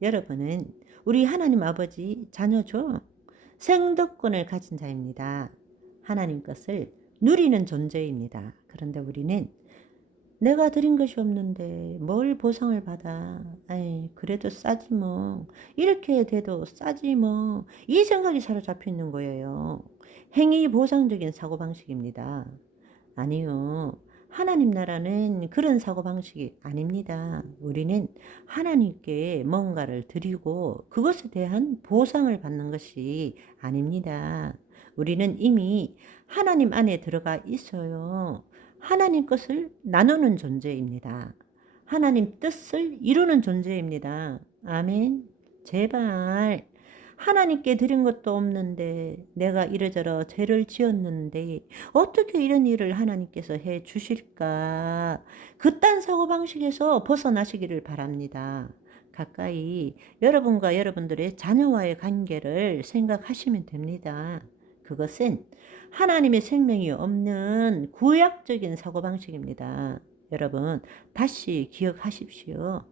여러분은 우리 하나님 아버지 자녀죠. 생득권을 가진 자입니다. 하나님 것을 누리는 존재입니다. 그런데 우리는 내가 드린 것이 없는데 뭘 보상을 받아. 아이, 그래도 싸지 뭐. 이렇게 돼도 싸지 뭐. 이 생각이 사로잡혀 있는 거예요. 행위 보상적인 사고방식입니다. 아니요. 하나님 나라는 그런 사고방식이 아닙니다. 우리는 하나님께 뭔가를 드리고 그것에 대한 보상을 받는 것이 아닙니다. 우리는 이미 하나님 안에 들어가 있어요. 하나님 것을 나누는 존재입니다. 하나님 뜻을 이루는 존재입니다. 아멘. 제발 하나님께 드린 것도 없는데 내가 이러저러 죄를 지었는데 어떻게 이런 일을 하나님께서 해 주실까? 그딴 사고방식에서 벗어나시기를 바랍니다. 가까이 여러분과 여러분들의 자녀와의 관계를 생각하시면 됩니다. 그것은 하나님의 생명이 없는 구약적인 사고방식입니다. 여러분, 다시 기억하십시오.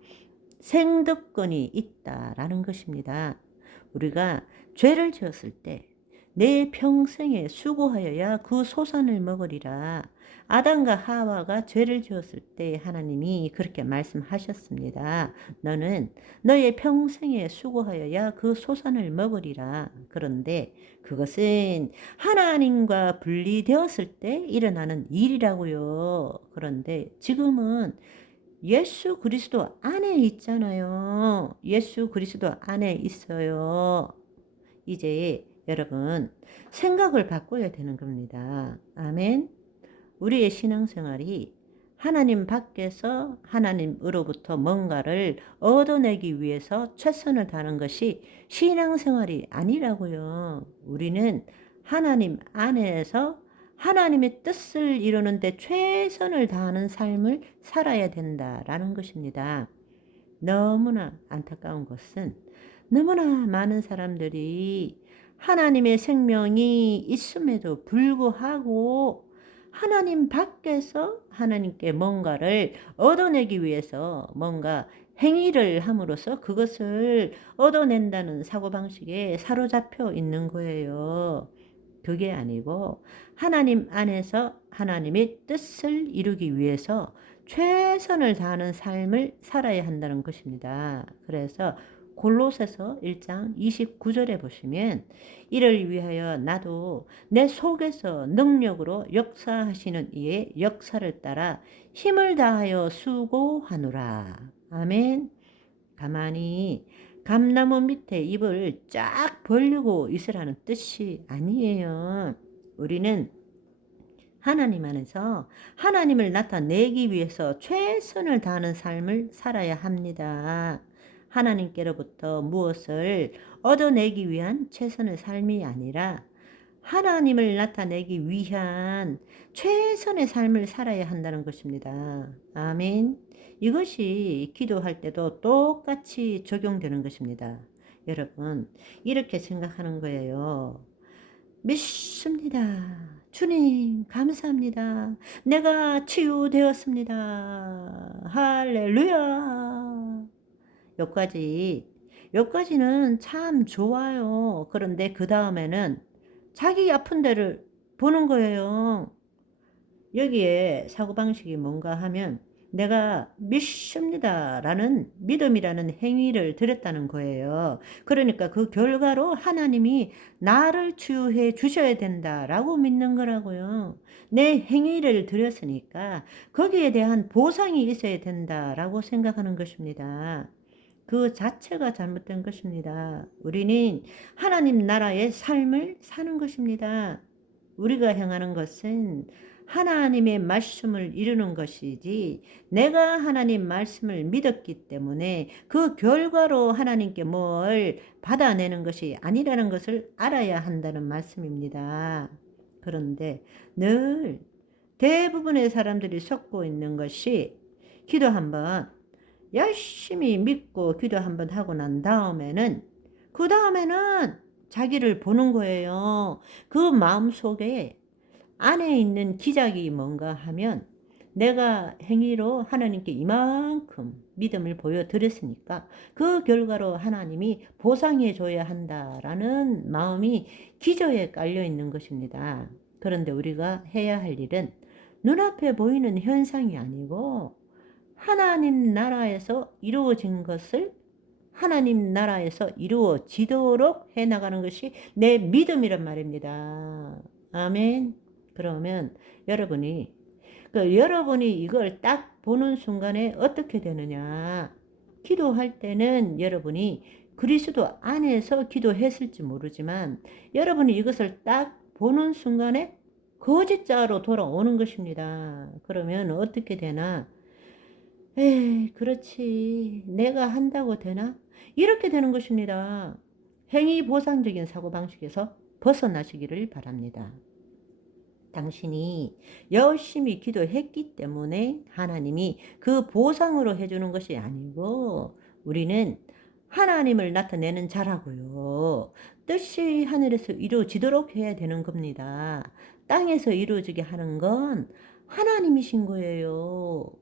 생득권이 있다라는 것입니다. 우리가 죄를 지었을 때 내 평생에 수고하여야 그 소산을 먹으리라. 아담과 하와가 죄를 지었을 때 하나님이 그렇게 말씀하셨습니다. 너는 너의 평생에 수고하여야 그 소산을 먹으리라. 그런데 그것은 하나님과 분리되었을 때 일어나는 일이라고요. 그런데 지금은 예수 그리스도 안에 있잖아요. 예수 그리스도 안에 있어요. 이제 여러분 생각을 바꿔야 되는 겁니다. 아멘. 우리의 신앙생활이 하나님 밖에서 하나님으로부터 뭔가를 얻어내기 위해서 최선을 다하는 것이 신앙생활이 아니라고요. 우리는 하나님 안에서 하나님의 뜻을 이루는데 최선을 다하는 삶을 살아야 된다라는 것입니다. 너무나 안타까운 것은 너무나 많은 사람들이 하나님의 생명이 있음에도 불구하고 하나님 밖에서 하나님께 뭔가를 얻어내기 위해서 뭔가 행위를 함으로써 그것을 얻어낸다는 사고방식에 사로잡혀 있는 거예요. 그게 아니고 하나님 안에서 하나님의 뜻을 이루기 위해서 최선을 다하는 삶을 살아야 한다는 것입니다. 그래서 골로새서 1장 29절에 보시면 이를 위하여 나도 내 속에서 능력으로 역사하시는 이의 역사를 따라 힘을 다하여 수고하노라. 아멘. 가만히 감나무 밑에 입을 쫙 벌리고 있으라는 뜻이 아니에요. 우리는 하나님 안에서 하나님을 나타내기 위해서 최선을 다하는 삶을 살아야 합니다. 하나님께로부터 무엇을 얻어내기 위한 최선의 삶이 아니라 하나님을 나타내기 위한 최선의 삶을 살아야 한다는 것입니다. 아멘. 이것이 기도할 때도 똑같이 적용되는 것입니다. 여러분, 이렇게 생각하는 거예요. 믿습니다. 주님, 감사합니다. 내가 치유되었습니다. 할렐루야. 여기까지는 참 좋아요. 그런데 그 다음에는 자기 아픈 데를 보는 거예요. 여기에 사고방식이 뭔가 하면 내가 믿습니다 라는 믿음이라는 행위를 드렸다는 거예요. 그러니까 그 결과로 하나님이 나를 치유해 주셔야 된다라고 믿는 거라고요. 내 행위를 드렸으니까 거기에 대한 보상이 있어야 된다라고 생각하는 것입니다. 그 자체가 잘못된 것입니다. 우리는 하나님 나라의 삶을 사는 것입니다. 우리가 향하는 것은 하나님의 말씀을 이루는 것이지 내가 하나님 말씀을 믿었기 때문에 그 결과로 하나님께 뭘 받아내는 것이 아니라는 것을 알아야 한다는 말씀입니다. 그런데 늘 대부분의 사람들이 섞고 있는 것이 기도 한번 열심히 믿고 기도 한번 하고 난 다음에는 그 다음에는 자기를 보는 거예요. 그 마음속에 안에 있는 기작이 뭔가 하면 내가 행위로 하나님께 이만큼 믿음을 보여드렸으니까 그 결과로 하나님이 보상해 줘야 한다라는 마음이 기저에 깔려 있는 것입니다. 그런데 우리가 해야 할 일은 눈앞에 보이는 현상이 아니고 하나님 나라에서 이루어진 것을 하나님 나라에서 이루어지도록 해나가는 것이 내 믿음이란 말입니다. 아멘. 그러면 여러분이 이걸 딱 보는 순간에 어떻게 되느냐? 기도할 때는 여러분이 그리스도 안에서 기도했을지 모르지만 여러분이 이것을 딱 보는 순간에 거짓자로 돌아오는 것입니다. 그러면 어떻게 되나? 에이, 그렇지. 내가 한다고 되나? 이렇게 되는 것입니다. 행위 보상적인 사고방식에서 벗어나시기를 바랍니다. 당신이 열심히 기도했기 때문에 하나님이 그 보상으로 해주는 것이 아니고 우리는 하나님을 나타내는 자라고요. 뜻이 하늘에서 이루어지도록 해야 되는 겁니다. 땅에서 이루어지게 하는 건 하나님이신 거예요.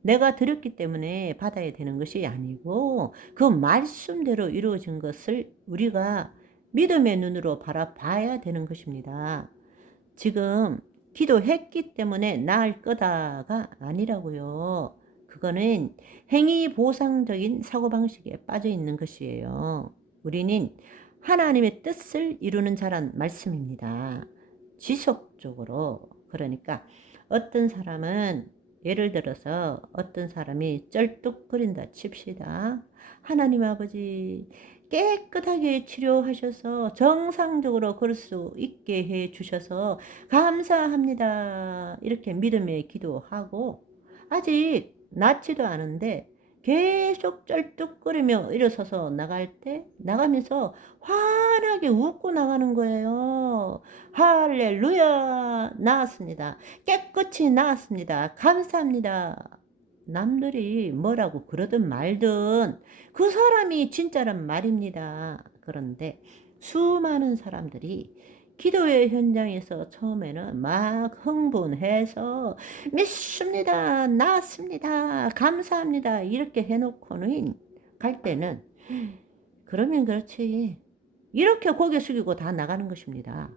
내가 드렸기 때문에 받아야 되는 것이 아니고 그 말씀대로 이루어진 것을 우리가 믿음의 눈으로 바라봐야 되는 것입니다. 지금 기도했기 때문에 나을 거다가 아니라고요. 그거는 행위 보상적인 사고방식에 빠져 있는 것이에요. 우리는 하나님의 뜻을 이루는 자란 말씀입니다. 지속적으로. 그러니까 어떤 사람은 예를 들어서 어떤 사람이 쩔뚝거린다 칩시다. 하나님 아버지 깨끗하게 치료하셔서 정상적으로 걸을 수 있게 해 주셔서 감사합니다. 이렇게 믿음의 기도하고 아직 낫지도 않은데 계속 쩔뚝거리며 일어서서 나가면서 환하게 웃고 나가는 거예요. 할렐루야! 나았습니다. 깨끗이 나았습니다. 감사합니다. 남들이 뭐라고 그러든 말든 그 사람이 진짜란 말입니다. 그런데 수많은 사람들이 기도의 현장에서 처음에는 막 흥분해서 믿습니다. 나았습니다. 감사합니다. 이렇게 해놓고는 갈 때는 그러면 그렇지. 이렇게 고개 숙이고 다 나가는 것입니다.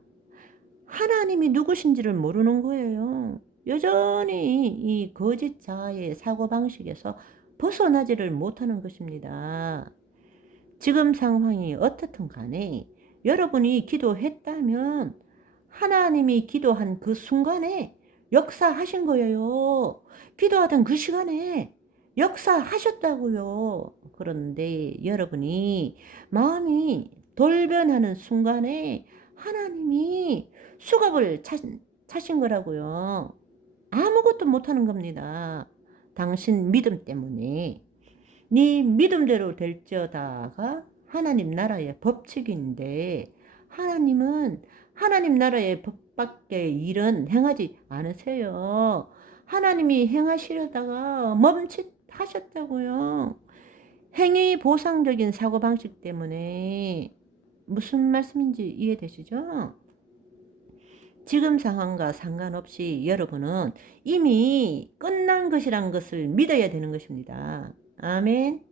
하나님이 누구신지를 모르는 거예요. 여전히 이 거짓자의 사고방식에서 벗어나지를 못하는 것입니다. 지금 상황이 어떻든 간에 여러분이 기도했다면 하나님이 기도한 그 순간에 역사하신 거예요. 기도하던 그 시간에 역사하셨다고요. 그런데 여러분이 마음이 돌변하는 순간에 하나님이 수갑을 차신 거라고요. 아무것도 못하는 겁니다. 당신 믿음 때문에. 네 믿음대로 될지어다가 하나님 나라의 법칙인데 하나님은 하나님 나라의 법밖에 일은 행하지 않으세요. 하나님이 행하시려다가 멈칫하셨다고요. 행위 보상적인 사고방식 때문에 무슨 말씀인지 이해되시죠? 지금 상황과 상관없이 여러분은 이미 끝난 것이란 것을 믿어야 되는 것입니다. 아멘.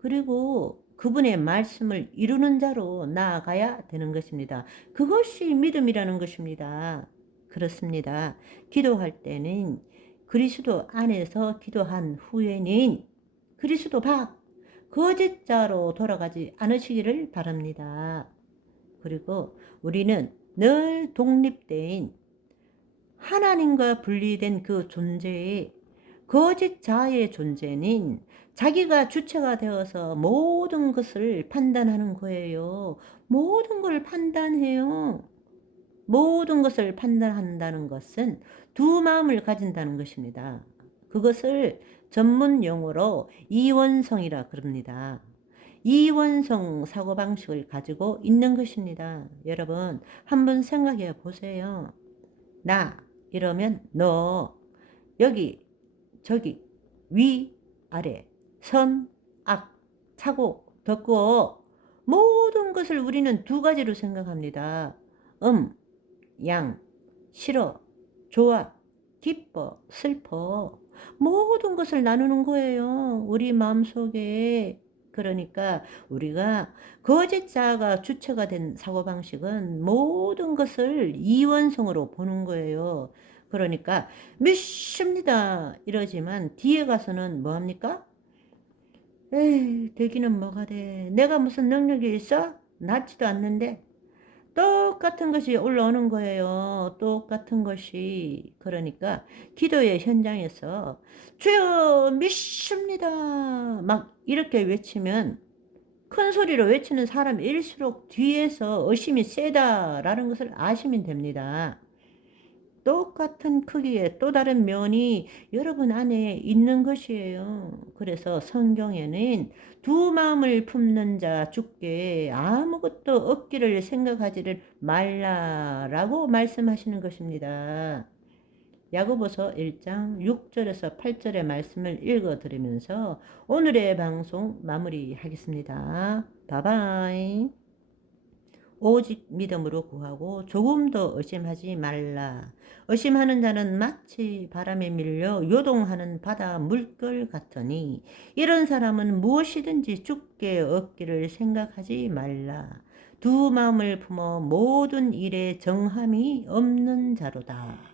그리고 그분의 말씀을 이루는 자로 나아가야 되는 것입니다. 그것이 믿음이라는 것입니다. 그렇습니다. 기도할 때는 그리스도 안에서 기도한 후에는 그리스도 밖 거짓자로 돌아가지 않으시기를 바랍니다. 그리고 우리는 늘 독립된 하나님과 분리된 그 존재의 거짓자의 존재는 자기가 주체가 되어서 모든 것을 판단하는 거예요. 모든 걸 판단해요. 모든 것을 판단한다는 것은 두 마음을 가진다는 것입니다. 그것을 전문 용어로 이원성이라 그럽니다. 이원성 사고방식을 가지고 있는 것입니다. 여러분, 한번 생각해 보세요. 나, 이러면 너, 여기, 저기, 위, 아래, 선, 악, 차고, 덮고, 모든 것을 우리는 두 가지로 생각합니다. 양, 싫어, 좋아, 기뻐, 슬퍼. 모든 것을 나누는 거예요. 우리 마음속에. 그러니까 우리가 거짓자가 주체가 된 사고방식은 모든 것을 이원성으로 보는 거예요. 그러니까 믿습니다 이러지만 뒤에 가서는 뭐합니까? 에이, 되기는 뭐가 돼. 내가 무슨 능력이 있어? 낫지도 않는데. 똑같은 것이 올라오는 거예요. 똑같은 것이. 그러니까 기도의 현장에서 주여 믿습니다. 막 이렇게 외치면 큰 소리로 외치는 사람일수록 뒤에서 의심이 세다라는 것을 아시면 됩니다. 똑같은 크기의 또 다른 면이 여러분 안에 있는 것이에요. 그래서 성경에는 두 마음을 품는 자 주께 아무것도 없기를 생각하지를 말라라고 말씀하시는 것입니다. 야고보서 1장 6절에서 8절의 말씀을 읽어드리면서 오늘의 방송 마무리하겠습니다. 바이바이. 오직 믿음으로 구하고 조금도 의심하지 말라. 의심하는 자는 마치 바람에 밀려 요동하는 바다 물결 같으니 이런 사람은 무엇이든지 죽게 얻기를 생각하지 말라. 두 마음을 품어 모든 일에 정함이 없는 자로다.